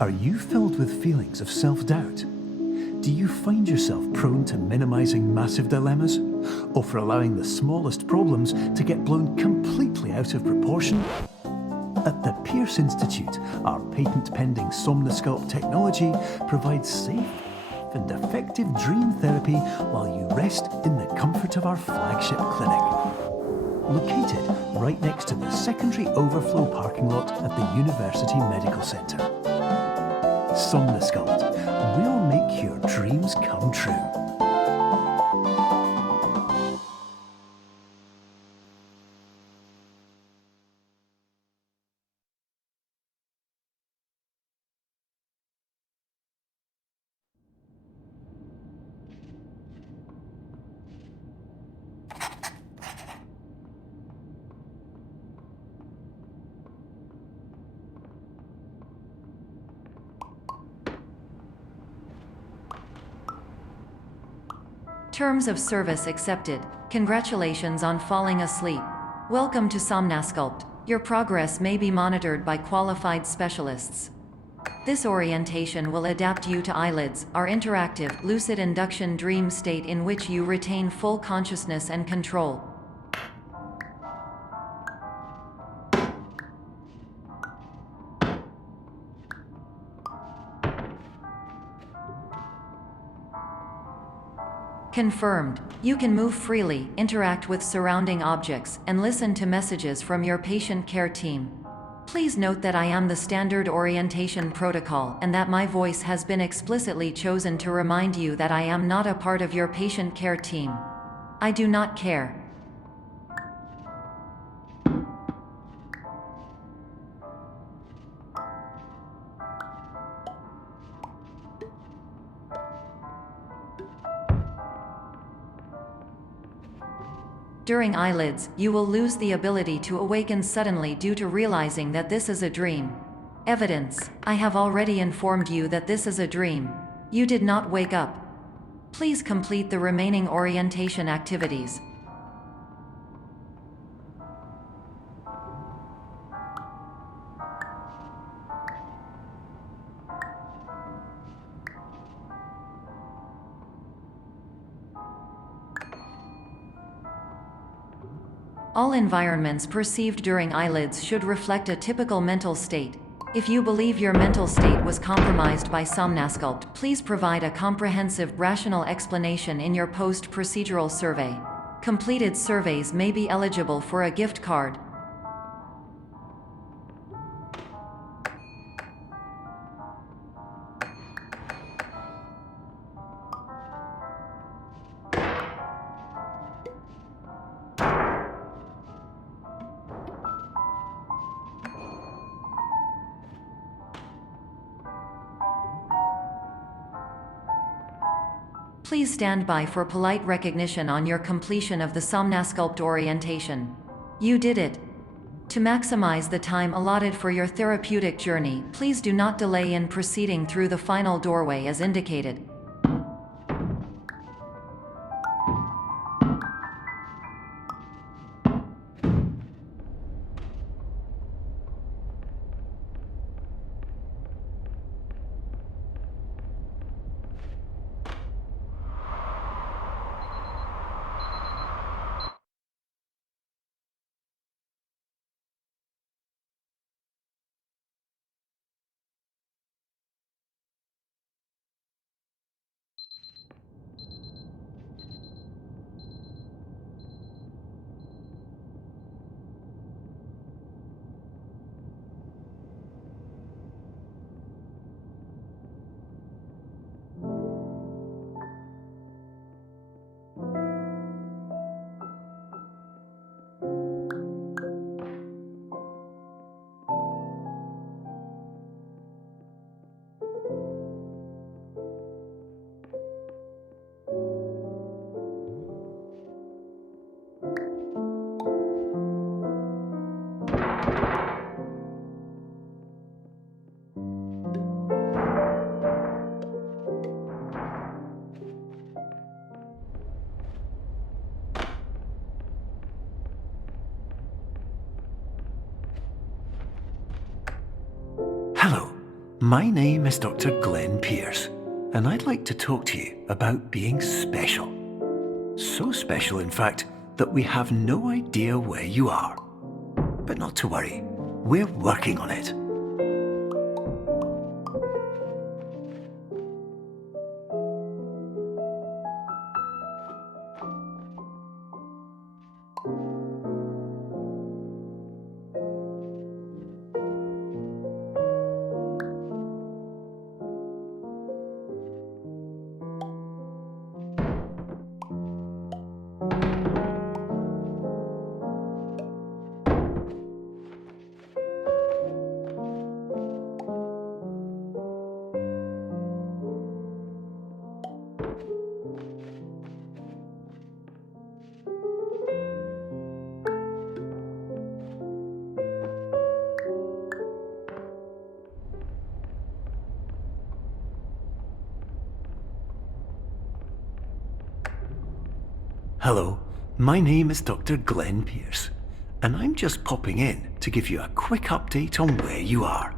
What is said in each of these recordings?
Are you filled with feelings of self-doubt? Do you find yourself prone to minimizing massive dilemmas? Or for allowing the smallest problems to get blown completely out of proportion? At the Pierce Institute, our patent-pending Somnosculpt technology provides safe and effective dream therapy while you rest in the comfort of our flagship clinic. Located right next to the secondary overflow parking lot at the University Medical Centre. Somnosculpt, we'll make your dreams come true. Terms of service accepted. Congratulations on falling asleep. Welcome to Somnosculpt. Your progress may be monitored by qualified specialists. This orientation will adapt you to eyelids, our interactive, lucid induction dream state in which you retain full consciousness and control. Confirmed. You can move freely, interact with surrounding objects, and listen to messages from your patient care team. Please note that I am the standard orientation protocol and that my voice has been explicitly chosen to remind you that I am not a part of your patient care team. I do not care. During eyelids, you will lose the ability to awaken suddenly due to realizing that this is a dream. Evidence: I have already informed you that this is a dream. You did not wake up. Please complete the remaining orientation activities. All environments perceived during eyelids should reflect a typical mental state. If you believe your mental state was compromised by Somnosculpt, please provide a comprehensive, rational explanation in your post-procedural survey. Completed surveys may be eligible for a gift card. Please stand by for polite recognition on your completion of the Somnosculpt orientation. You did it. To maximize the time allotted for your therapeutic journey, please do not delay in proceeding through the final doorway as indicated. my name is Dr. Glenn Pierce, and I'd like to talk to you about being special. So special, in fact, that we have no idea where you are. But not to worry, we're working on it. Hello, my name is Dr. Glenn Pierce, and I'm just popping in to give you a quick update on where you are.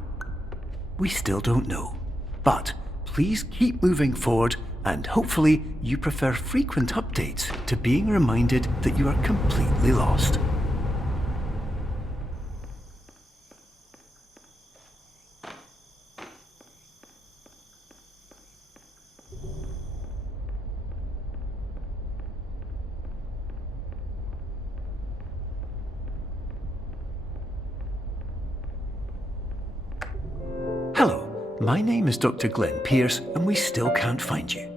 We still don't know, but please keep moving forward, and hopefully you prefer frequent updates to being reminded that you are completely lost. Hello, my name is Dr. Glenn Pierce, and we still can't find you.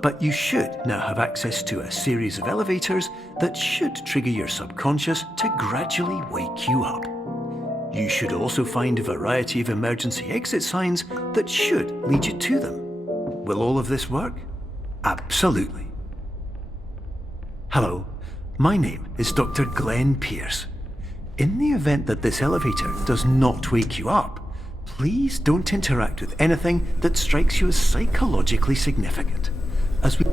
But you should now have access to a series of elevators that should trigger your subconscious to gradually wake you up. You should also find a variety of emergency exit signs that should lead you to them. Will all of this work? Absolutely. Hello, my name is Dr. Glenn Pierce. In the event that this elevator does not wake you up, please don't interact with anything that strikes you as psychologically significant, as we...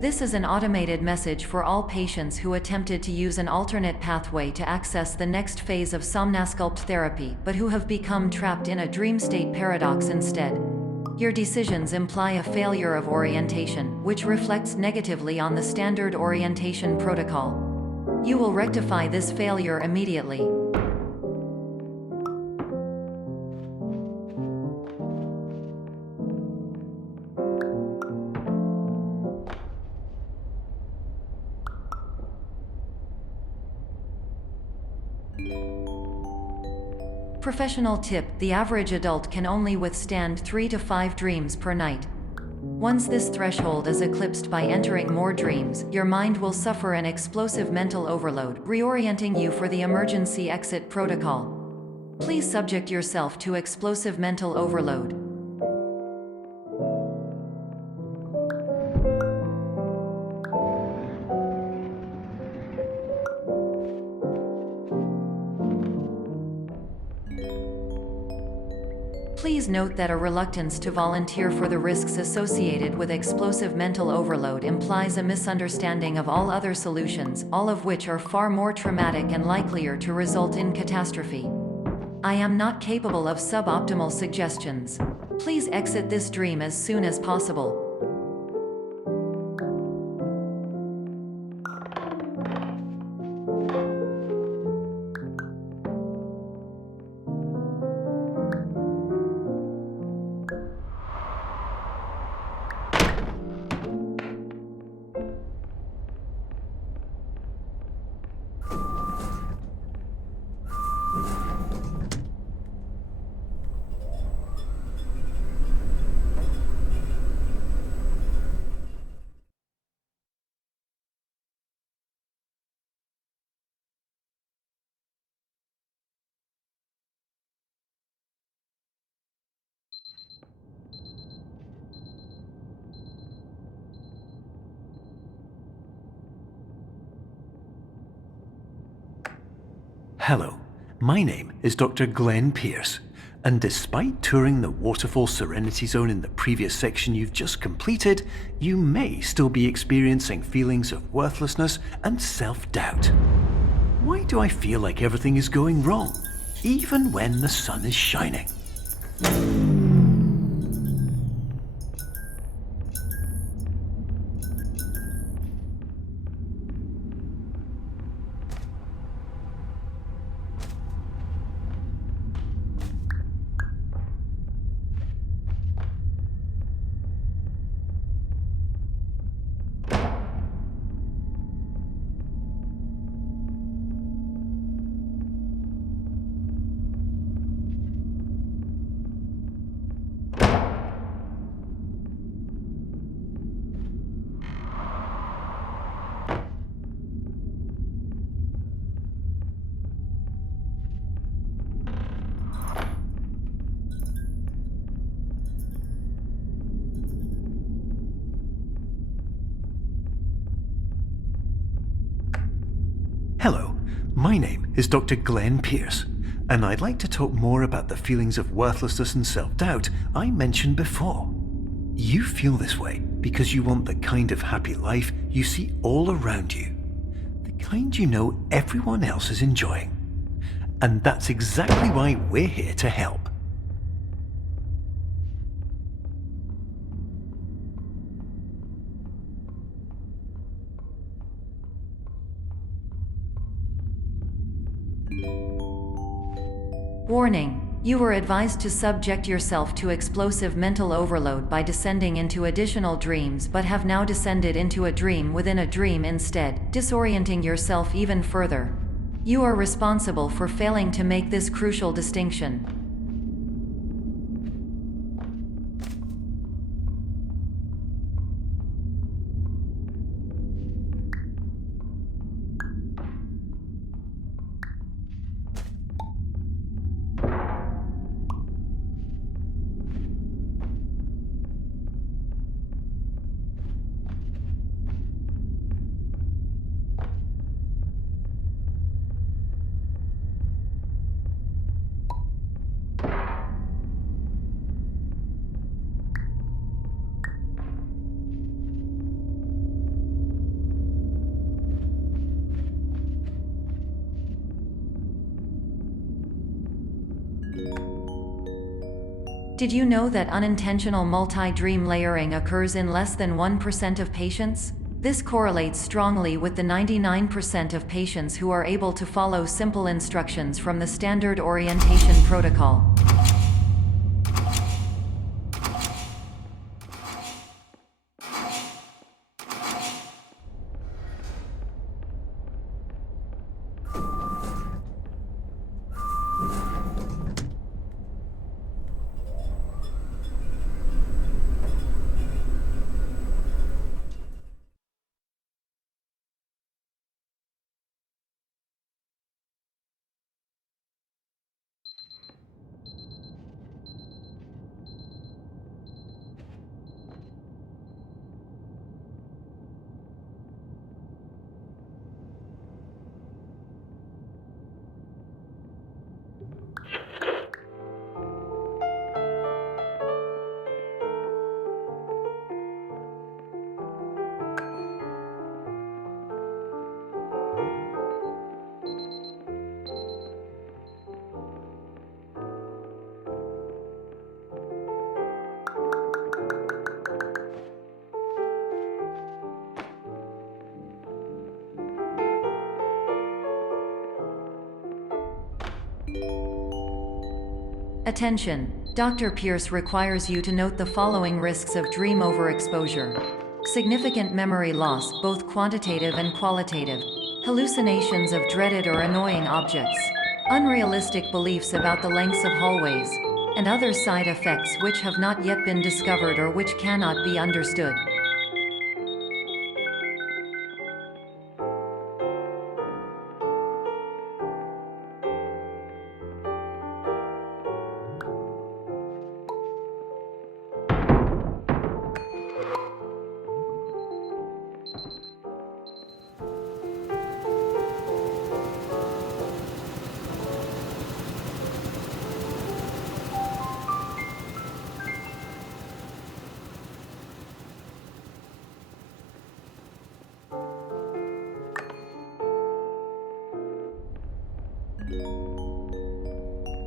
This is an automated message for all patients who attempted to use an alternate pathway to access the next phase of somnasculpt therapy, but who have become trapped in a dream state paradox instead. Your decisions imply a failure of orientation, which reflects negatively on the standard orientation protocol. You will rectify this failure immediately. Professional tip: the average adult can only withstand 3 to 5 dreams per night. Once this threshold is eclipsed by entering more dreams, your mind will suffer an explosive mental overload, reorienting you for the emergency exit protocol. Please subject yourself to explosive mental overload. Please note that a reluctance to volunteer for the risks associated with explosive mental overload implies a misunderstanding of all other solutions, all of which are far more traumatic and likelier to result in catastrophe. I am not capable of suboptimal suggestions. Please exit this dream as soon as possible. Hello, my name is Dr. Glenn Pierce, and despite touring the waterfall Serenity Zone in the previous section you've just completed, you may still be experiencing feelings of worthlessness and self-doubt. Why do I feel like everything is going wrong, even when the sun is shining? Hello, my name is Dr. Glenn Pierce, and I'd like to talk more about the feelings of worthlessness and self-doubt I mentioned before. You feel this way because you want the kind of happy life you see all around you, the kind you know everyone else is enjoying. And that's exactly why we're here to help. Warning: you are advised to subject yourself to explosive mental overload by descending into additional dreams, but have now descended into a dream within a dream instead, disorienting yourself even further. You are responsible for failing to make this crucial distinction. Did you know that unintentional multi-dream layering occurs in less than 1% of patients? This correlates strongly with the 99% of patients who are able to follow simple instructions from the standard orientation protocol. Attention! Dr. Pierce requires you to note the following risks of dream overexposure. Significant memory loss, both quantitative and qualitative. Hallucinations of dreaded or annoying objects. Unrealistic beliefs about the lengths of hallways. And other side effects which have not yet been discovered or which cannot be understood.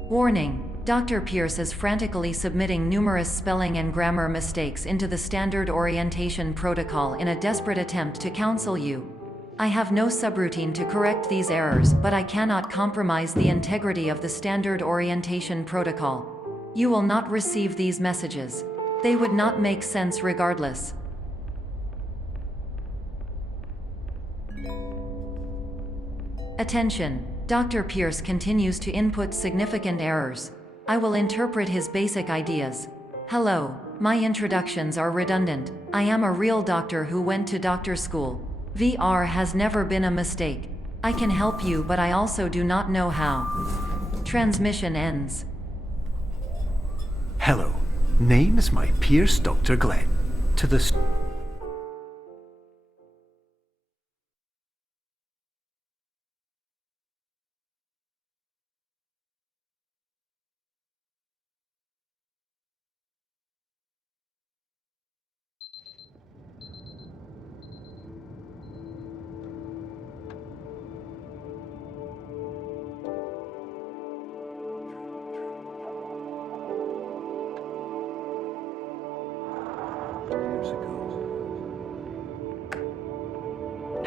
Warning: Dr. Pierce is frantically submitting numerous spelling and grammar mistakes into the standard orientation protocol in a desperate attempt to counsel you. I have no subroutine to correct these errors, but I cannot compromise the integrity of the standard orientation protocol. You will not receive these messages. They would not make sense regardless. Attention! Dr. Pierce continues to input significant errors. I will interpret his basic ideas. Hello, my introductions are redundant. I am a real doctor who went to doctor school. VR has never been a mistake. I can help you, but I also do not know how. Transmission ends. Hello, name is my Pierce Dr. Glenn. To the...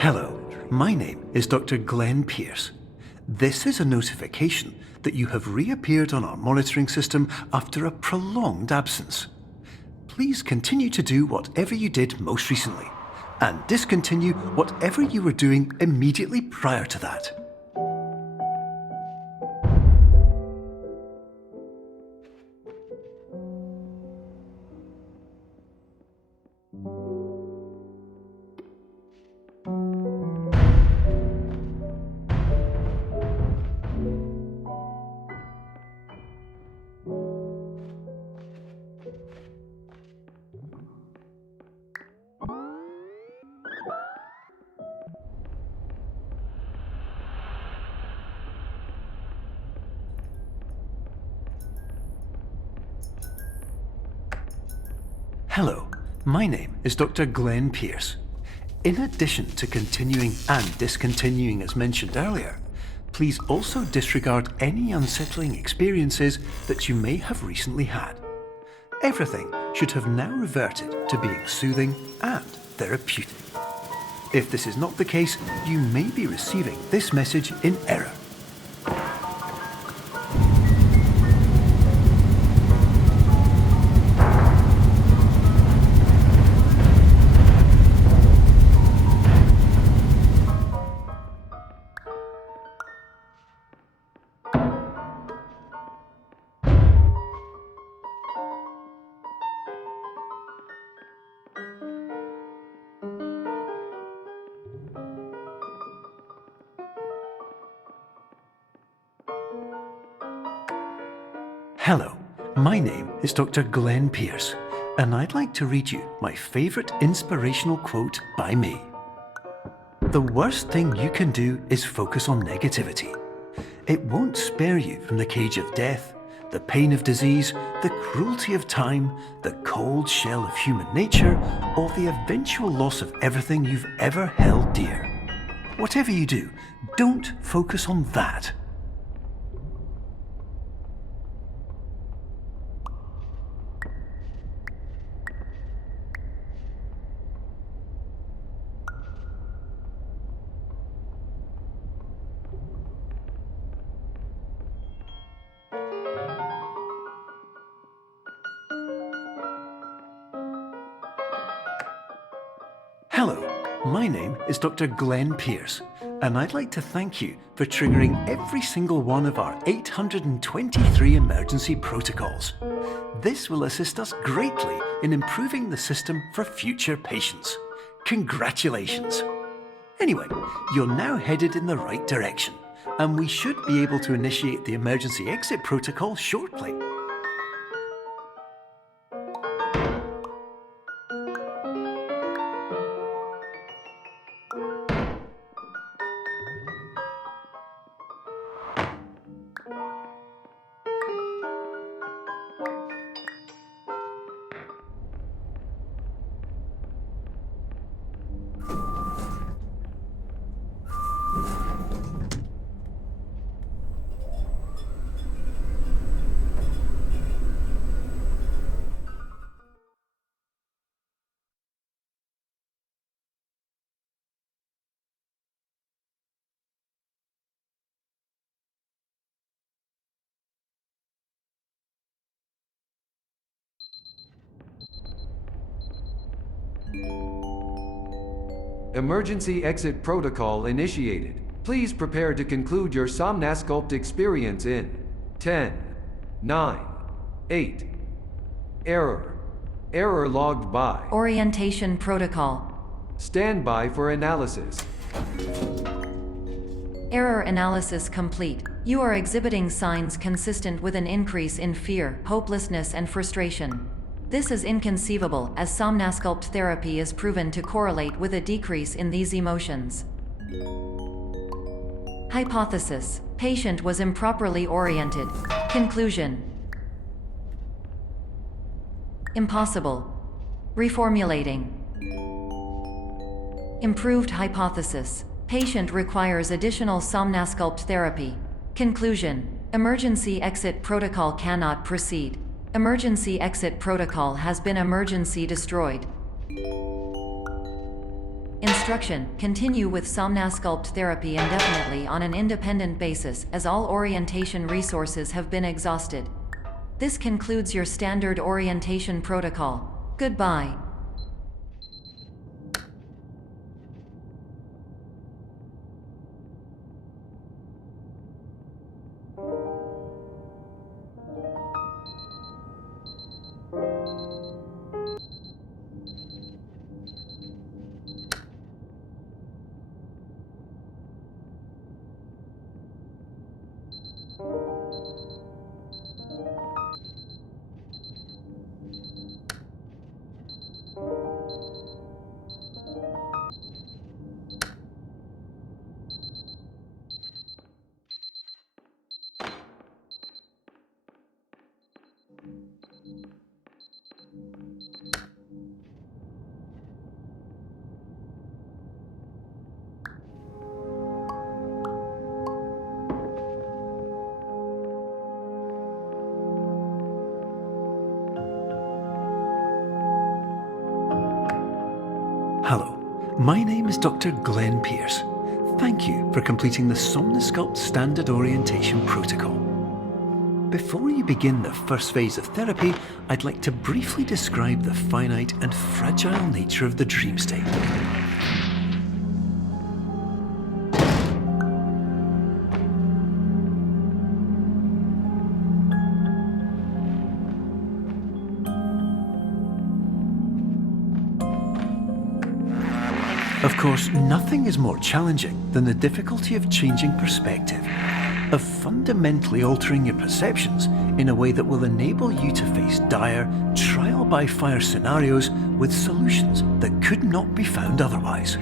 Hello, my name is Dr. Glenn Pierce. This is a notification that you have reappeared on our monitoring system after a prolonged absence. Please continue to do whatever you did most recently, and discontinue whatever you were doing immediately prior to that. Hello, my name is Dr. Glenn Pierce. In addition to continuing and discontinuing as mentioned earlier, please also disregard any unsettling experiences that you may have recently had. Everything should have now reverted to being soothing and therapeutic. If this is not the case, you may be receiving this message in error. Hello, my name is Dr. Glenn Pierce, and I'd like to read you my favourite inspirational quote by me. The worst thing you can do is focus on negativity. It won't spare you from the cage of death, the pain of disease, the cruelty of time, the cold shell of human nature, or the eventual loss of everything you've ever held dear. Whatever you do, don't focus on that. Hello, my name is Dr. Glenn Pierce, and I'd like to thank you for triggering every single one of our 823 emergency protocols. This will assist us greatly in improving the system for future patients. Congratulations! Anyway, you're now headed in the right direction, and we should be able to initiate the emergency exit protocol shortly. Emergency exit protocol initiated. Please prepare to conclude your Somnasculpt experience in 10, 9, 8. Error. Error logged by. Orientation protocol. Stand by for analysis. Error analysis complete. You are exhibiting signs consistent with an increase in fear, hopelessness, and frustration. This is inconceivable, as Somnasculpt therapy is proven to correlate with a decrease in these emotions. Hypothesis: patient was improperly oriented. Conclusion: impossible. Reformulating. Improved hypothesis: patient requires additional Somnasculpt therapy. Conclusion: emergency exit protocol cannot proceed. Emergency exit protocol has been emergency destroyed. Instruction: continue with Somnasculpt therapy indefinitely on an independent basis, as all orientation resources have been exhausted. This concludes your standard orientation protocol. Goodbye. Hello, my name is Dr. Glenn Pierce. Thank you for completing the Somnasculpt Standard Orientation Protocol. Before you begin the first phase of therapy, I'd like to briefly describe the finite and fragile nature of the dream state. Of course, nothing is more challenging than the difficulty of changing perspective, of fundamentally altering your perceptions in a way that will enable you to face dire, trial-by-fire scenarios with solutions that could not be found otherwise.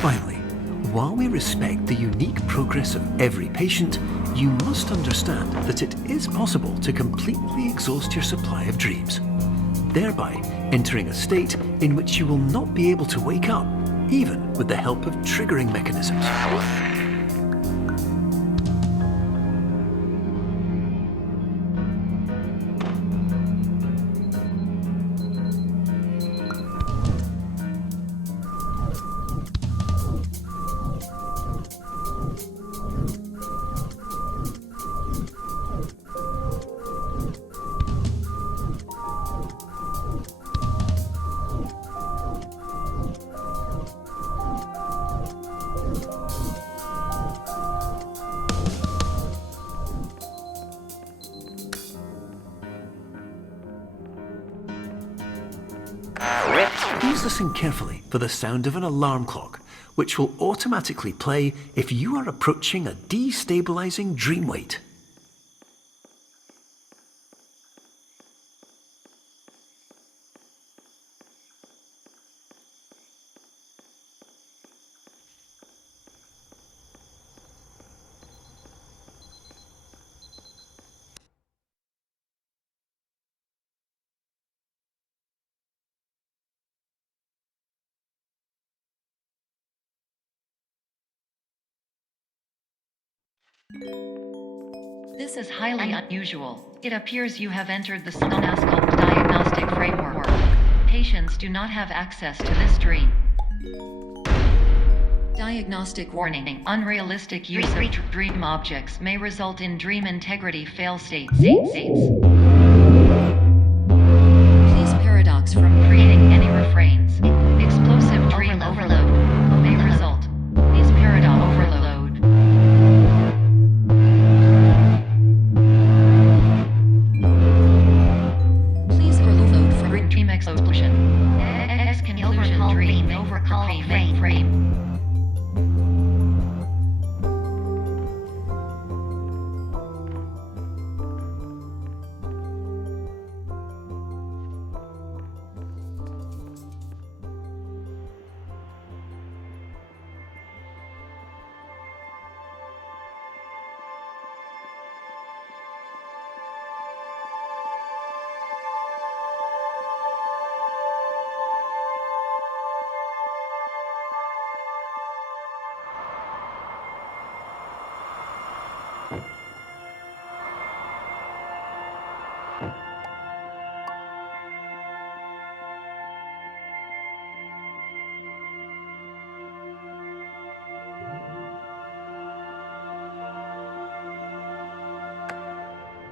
Finally, while we respect the unique progress of every patient, you must understand that it is possible to completely exhaust your supply of dreams, thereby entering a state in which you will not be able to wake up, even with the help of triggering mechanisms. Please listen carefully for the sound of an alarm clock, which will automatically play if you are approaching a destabilizing dream weight. This is highly unusual. It appears you have entered the Somnasculpt diagnostic framework. Patients do not have access to this dream. Diagnostic warning. Unrealistic use of dream objects may result in dream integrity fail-states. Please paradox from creating any refrains. Explosive dream overload may result. Please paradox overload. Please overload from dream explosion. Exclusion dream overcall frame.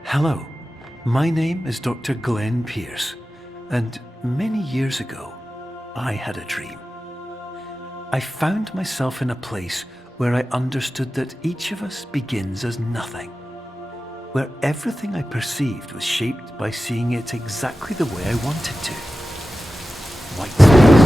Hello, my name is Dr. Glenn Pierce, and many years ago, I had a dream. I found myself in a place where I understood that each of us begins as nothing, where everything I perceived was shaped by seeing it exactly the way I wanted to. White space.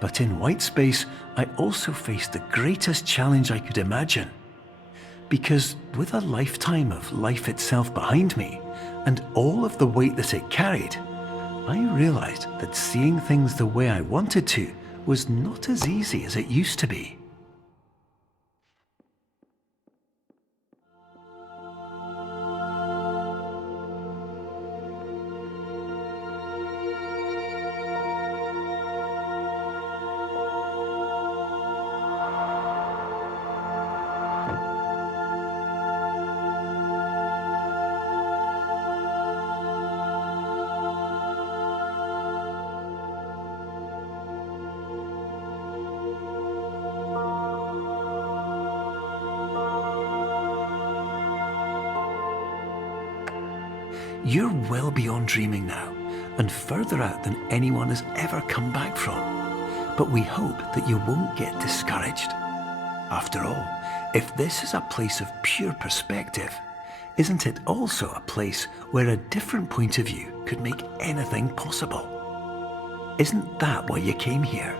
But in white space, I also faced the greatest challenge I could imagine. Because with a lifetime of life itself behind me, and all of the weight that it carried, I realized that seeing things the way I wanted to was not as easy as it used to be. You're well beyond dreaming now, and further out than anyone has ever come back from. But we hope that you won't get discouraged. After all, if this is a place of pure perspective, isn't it also a place where a different point of view could make anything possible? Isn't that why you came here?